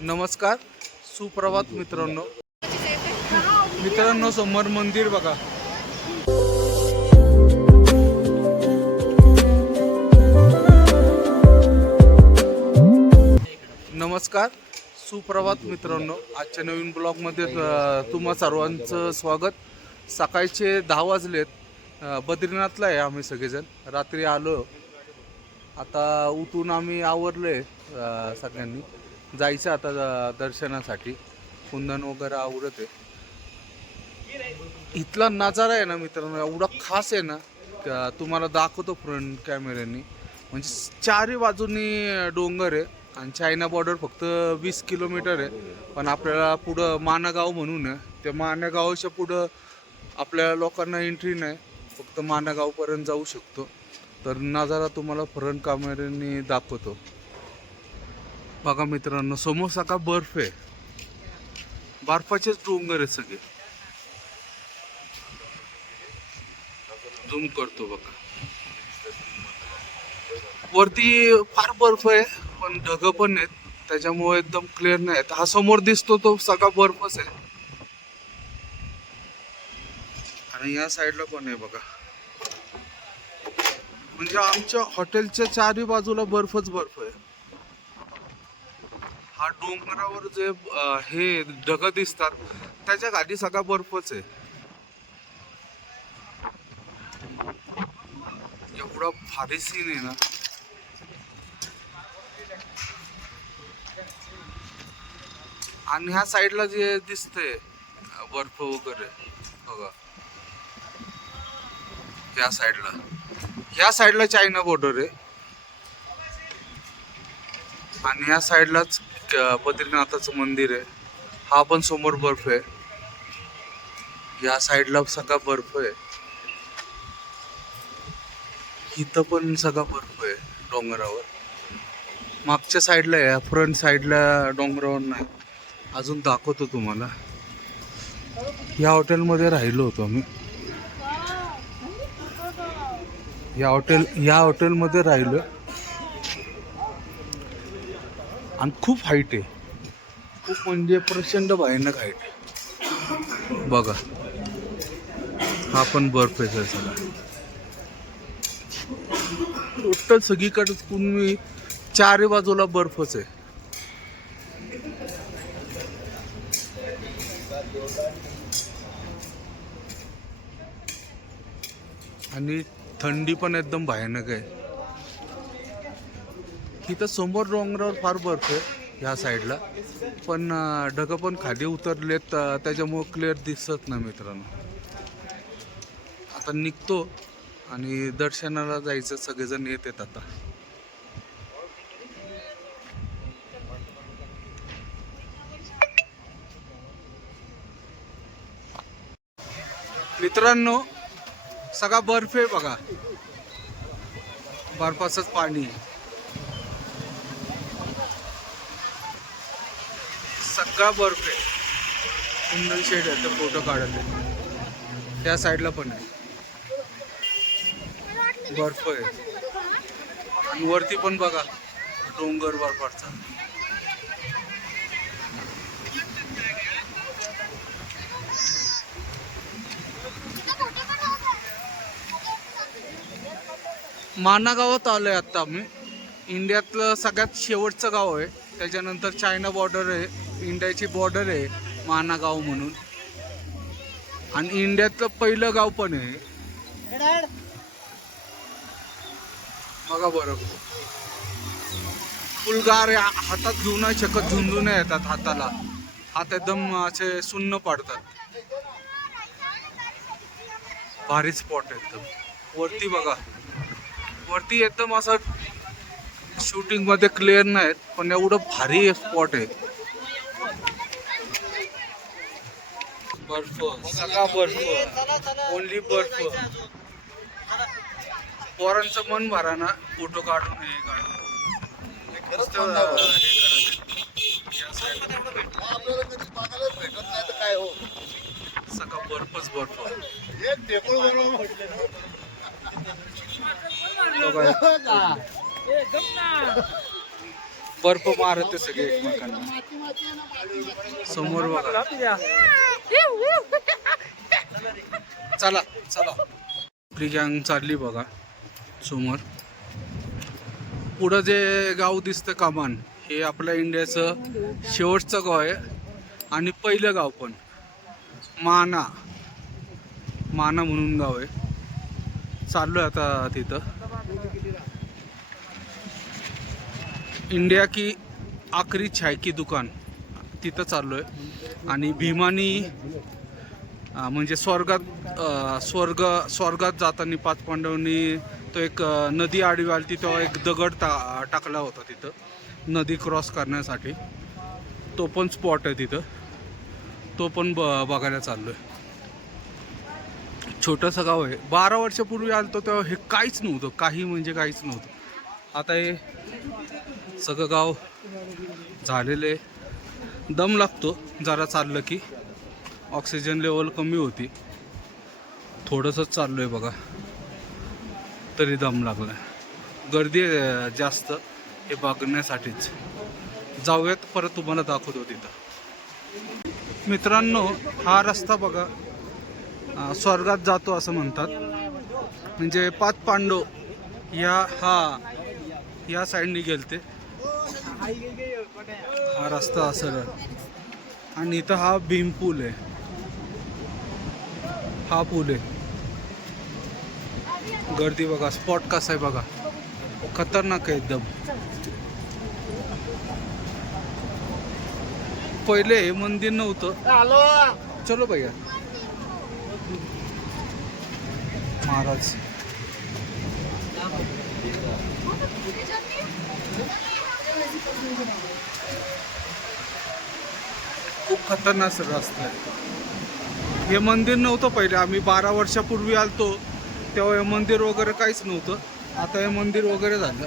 नमस्कार सुप्रभात मित्रांनो. मित्रांनो समोर मंदिर बघा. नमस्कार सुप्रभात मित्रांनो. आजच्या नवीन ब्लॉगमध्ये तुम्हा सर्वांचं स्वागत. सकाळचे दहा वाजलेत. बद्रीनाथला आहे आम्ही सगळेजण. रात्री आलो. आता उठून आम्ही आवरले सगळ्यांनी. जायचं आता दर्शनासाठी. कुंदन वगैरे आवडत आहे. इथला नजारा आहे ना मित्रांनो एवढा खास आहे ना तुम्हाला दाखवतो फ्रंट कॅमेऱ्यांनी म्हणजे चारही बाजूनी डोंगर आहे आणि चायना बॉर्डर फक्त वीस किलोमीटर आहे. पण आपल्याला पुढं मानागाव म्हणून आहे. त्या मानागावच्या पुढं आपल्या लोकांना एंट्री नाही. फक्त मानागावपर्यंत जाऊ शकतो. तर नजारा तुम्हाला फ्रंट कॅमेऱ्याने दाखवतो. बघा मित्रांनो समोर सका बर्फ आहे? बर्फाचेच डोंगर आहे सगळे. झूम करतो बघा. वरती फार बर्फ आहे पण ढग पण आहेत. त्याच्यामुळे एकदम क्लिअर नाही. आहेत. हा समोर दिसतो तो सगळा बर्फच आहे. आणि या साईडला पण आहे बघा. म्हणजे आमच्या हॉटेलच्या चारही बाजूला बर्फच बर्फ आहे. हा डोंगरावर जे अं, हे ढग दिसतात त्याच्याखाली सगळा बर्फच आहे. एवढा भारी सीन आहे ना. आणि ह्या साईडला जे दिसतंय अं, बर्फ वगैरे बघा. ह्या साईडला ह्या साईडला चायना बॉर्डर आहे. आणि ह्या साईडलाच बद्रीनाथाचं मंदिर आहे. हा पण समोर बर्फ आहे. या साईडला सगळा बर्फ आहे. इथं पण सगळा बर्फ आहे डोंगरावर. मागच्या साईडला आहे फ्रंट साईडला डोंगरावर नाही. अजून दाखवतो तुम्हाला. या हॉटेलमध्ये राहिलो होतो आम्ही. या हॉटेल या हॉटेलमध्ये राहिलो. आणि खूप हाईट आहे. खूप म्हणजे प्रचंड भयानक हाईट आहे. बघा. हा पण बर्फ आहे सर सगळा. टोटल सगळीकडे तुम्ही चारही बाजूला बर्फच आहे. आणि थंडी पण एकदम भयानक आहे. इथं समोर डोंगरावर फार बर्फ आहे ह्या साईडला. पण ढगं पण खाली उतरलेत त्याच्यामुळं क्लिअर दिसत ना मित्रांनो. आता निघतो आणि दर्शनाला जायचं सगळेजण येत आहेत आता. मित्रांनो सगळा बर्फ आहे बघा. बर्फाचंच पाणी आहे. सगळा बर्फ आहे? कुंदन शेड आहे तर फोटो काढले त्या साईडला पण आहे. बर्फ आहे. आणि वरती पण बघा डोंगर बर्फाचा माना गावात आलोय आता आम्ही. इंडियातलं सगळ्यात शेवटचं गाव आहे. त्याच्यानंतर चायना बॉर्डर आहे. इंडियाची बॉर्डर आहे माना गाव म्हणून. आणि इंडियातलं पहिलं गाव पण आहे. बघा बरं. फुलगार हातात घेऊ नाही शकत झुंजून येतात हाताला. हात एकदम असे सुन्न पाडतात. भारी स्पॉट एकदम. वरती बघा. वरती एकदम असं शूटिंगमध्ये क्लिअर नाहीत पण एवढं भारी स्पॉट आहे. बर्फ. सगळा बर्फ. ओनली बर्फ. पोरांचं मन भरा ना फोटो काढून हे काढून. मस्त, अं, हे करा. या side ला आपल्याला कधी बघायला भेटत नाही तर काय हो सगळा बर्फच बर्फ? बर्फ मारत सगळे एकमेकांना. समोर बघा. चला चला. आपली गँग चालली बघा समोर. पुढं जे गाव दिसतं कमान हे आपल्या इंडियाचं शेवटचं गाव आहे. आणि पहिलं गाव पण. माना. माना म्हणून गाव आहे. चाललोय आता तिथं. इंडिया की आखरी छायकी दुकान. तिथं चाललो आहे आणि भीमानी म्हणजे स्वर्गात स्वर्ग स्वर्गात जाताना पाच पांडवांनी तो एक नदी आडवी आली तेव्हा एक दगड टा टाकला होता तिथं नदी क्रॉस करण्यासाठी. तो पण स्पॉट आहे तिथं. तो पण ब बघायला चाललो आहे छोटंसं गाव आहे. बारा वर्षापूर्वी आलतो तेव्हा हे काहीच नव्हतं. काही म्हणजे काहीच नव्हतं. आता हे सगळं गाव झालेलं आहे. दम लागतो जरा चाललं की. ऑक्सिजन लेवल कमी होती. थोडंसंच चाललो आहे बघा. तरी दम लागला गर्दी जास्त हे बघण्यासाठीच. जाऊयात परत तुम्हाला दाखवतो तिथं. मित्रांनो हा रस्ता बघा. स्वर्गात जातो असं म्हणतात. म्हणजे पाच पांडव या हा या साईडने गेलते. हा रस्ता असं आणि इथं हा भीम पूल आहे. हा पूल आहे. गर्दी बघा स्पॉट कसा आहे बघा. खतरनाक आहे एकदम. पहिले हे मंदिर नव्हतं. चलो भैया. महाराज. खूप खतरनाक रस्ता आहे हे मंदिर नव्हतं पहिले. आम्ही बारा वर्षापूर्वी आलतो. तेव्हा हे मंदिर वगैरे काहीच नव्हतं. आता हे मंदिर वगैरे झालं.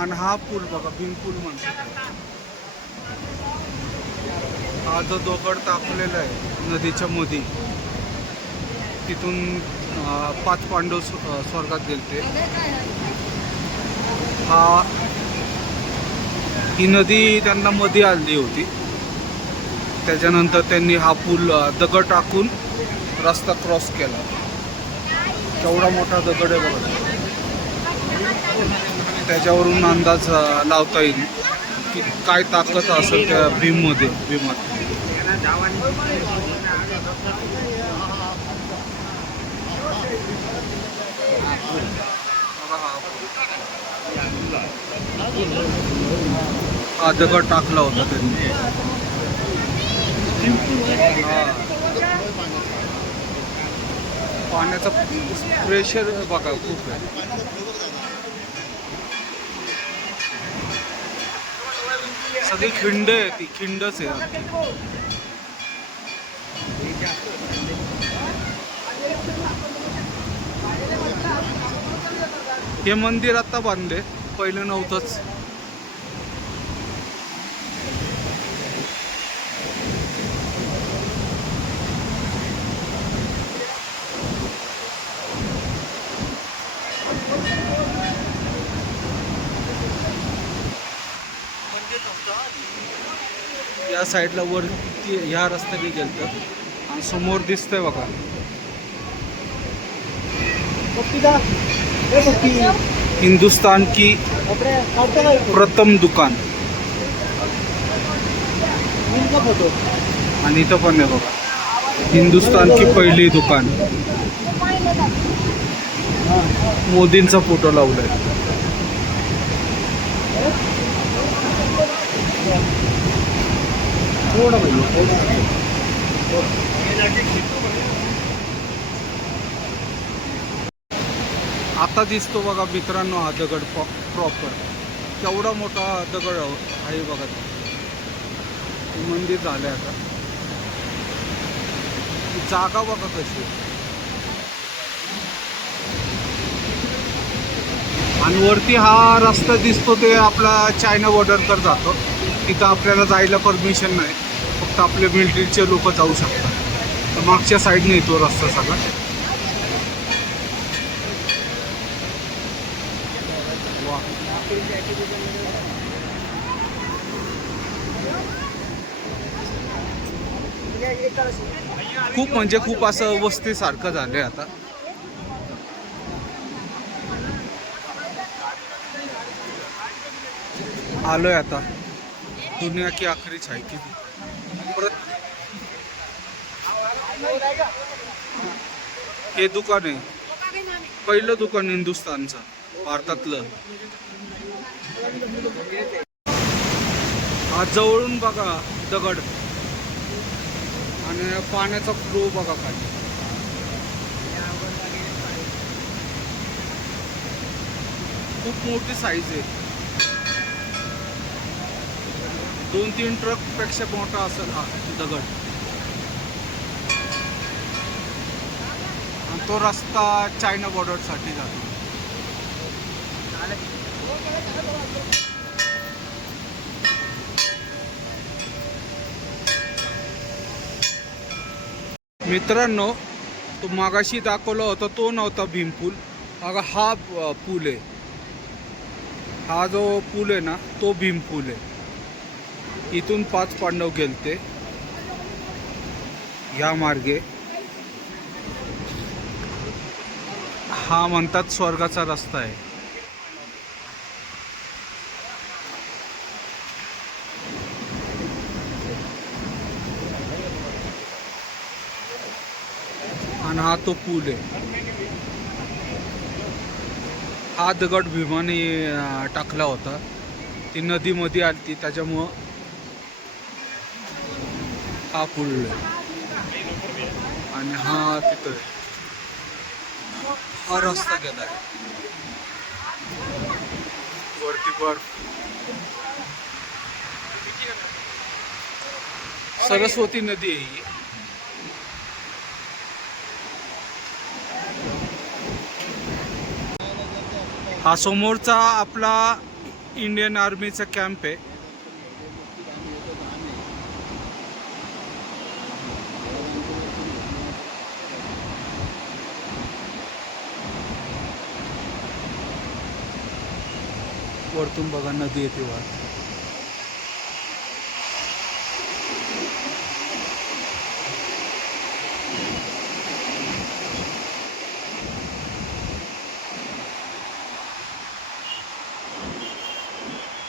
आणि हा पूल बघा बिनपूल म्हणतो हा जो दगड तापलेला आहे नदीच्या मध्ये तिथून पाच पांडव स्वर्गात गेलते. हा ही नदी त्यांना मध्ये आली होती. त्याच्यानंतर त्यांनी हा पूल दगड टाकून रस्ता क्रॉस केला. केवढा मोठा दगड आहे बघा. त्याच्यावरून अंदाज लावता येईल की काय ताकद असेल त्या भीममध्ये भीमात. हा दगड टाकला होता त्यांनी. पाण्याचा प्रेशर बघा खूप आहे. सगळी खिंड आहे ती खिंडच आहे. हे मंदिर आता बांधले पहिलं नव्हतंच. या साईडला वरती ह्या रस्त्याने गेलतं. आणि समोर दिसतंय बघा. हिंदुस्तान की प्रथम दुकान. आणि इथं पण आहे बघा. हिंदुस्तान की पहिली दुकान. मोदींचा फोटो लावलाय. आता दिसतो बघा मित्रांनो हा दगड प्रॉपर केवढा मोठा दगड आहे बघा. मंदिर झालं मंदिर आता. जागा बघा कशी आणि वरती हा रस्ता दिसतो ते आपला चायना बॉर्डरकर जातो. तिथं आपल्याला जायला परमिशन नाही. फक्त आपले मिलिटरीचे लोक जाऊ शकतात. तर मागच्या साईडने येतो रस्ता सगळा. खूप म्हणजे खूप असं वस्तीसारखं झालंय आता. आलोय आता. दुनिया की आखरी छाय की. हे दुकान आहे. पहिलं दुकान हिंदुस्थानचं भारतातलं. हा जवळून बघा दगड. आणि पाण्याचा फ्लो बघा खाली. खूप मोठी साईज आहे. दोन तीन ट्रकपेक्षा मोठा असेल हा दगड. आणि तो रस्ता चायना बॉर्डरसाठी जातो. मित्रांनो तो मागाशी दाखवला होता तो नव्हता भीमपूल. बघा हा पूल आहे. हा जो पूल आहे ना तो भीमपूल आहे. इथून पाच पांडव गेलते. या मार्गे. हा म्हणतात स्वर्गाचा रस्ता आहे. आणि हा तो पूल आहे. हा दगड भीमाने टाकला होता. ती नदीमध्ये आली ती त्याच्यामुळं हा फुल आणि हा तिथं आहे. हा रस्ता गेला वरती बर्फ सरस्वती नदी आहे हा. समोरचा आपला इंडियन आर्मीचा कॅम्प आहे. वरतून बघा नदी येते वाहत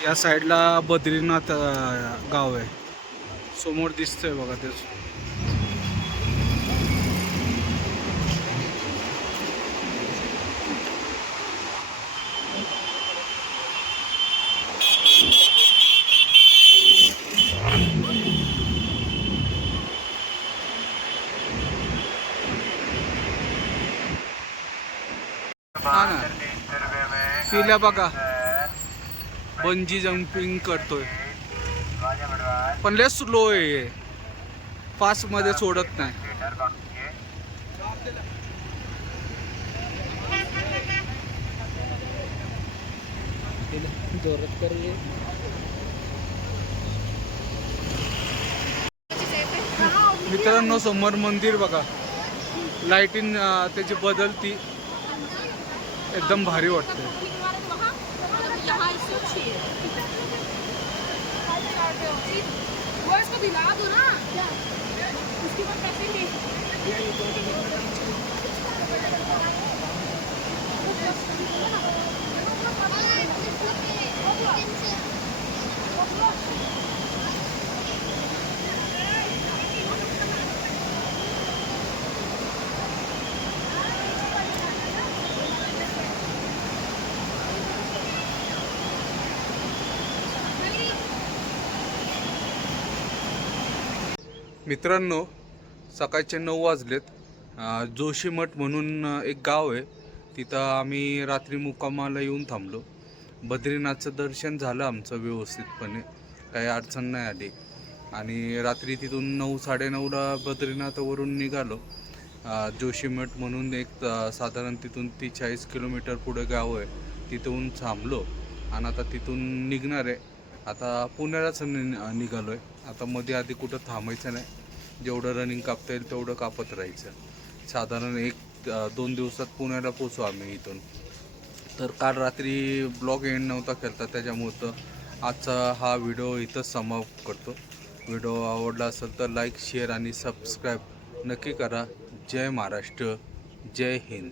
या साईडला बद्रीनाथ गाव आहे. समोर दिसतंय बघा तेच हा ना तिला बघा. बंजी जम्पिंग करतोय. पण लय स्लो आहे फास्टमध्ये सोडत नाही. मित्रांनो समोर मंदिर बघा. लाईटिंग त्याची बदलती. एकदम भारी वाटते इसको दिला दो ना उसके बाद पैसे ले मित्रांनो सकाळचे नऊ वाजलेत. जोशीमठ म्हणून एक गाव आहे. तिथं आम्ही रात्री मुक्कामाला येऊन थांबलो. बद्रीनाथचं दर्शन झालं आमचं व्यवस्थितपणे. काही अडचण नाही आली. आणि रात्री तिथून नऊ साडेनऊला बद्रीनाथवरून निघालो. जोशीमठ म्हणून एक साधारण तिथून ती चाळीस किलोमीटर पुढे गाव आहे. तिथून थांबलो. आणि आता तिथून निघणार आहे. आता पुण्यालाच नि निघालो आहे आता मध्ये आधी कुठं थांबायचं नाही. जेवढं रनिंग कापता येईल तेवढं कापत राहायचं. साधारण एक दोन दिवसात पुण्याला पोचू आम्ही इथून. तर काल रात्री ब्लॉग एंड नव्हता करता त्याच्यामुळं तर आजचा हा व्हिडिओ इथं समाप्त करतो. व्हिडिओ आवडला असेल तर लाईक शेअर आणि सबस्क्राईब नक्की करा. जय महाराष्ट्र जय हिंद.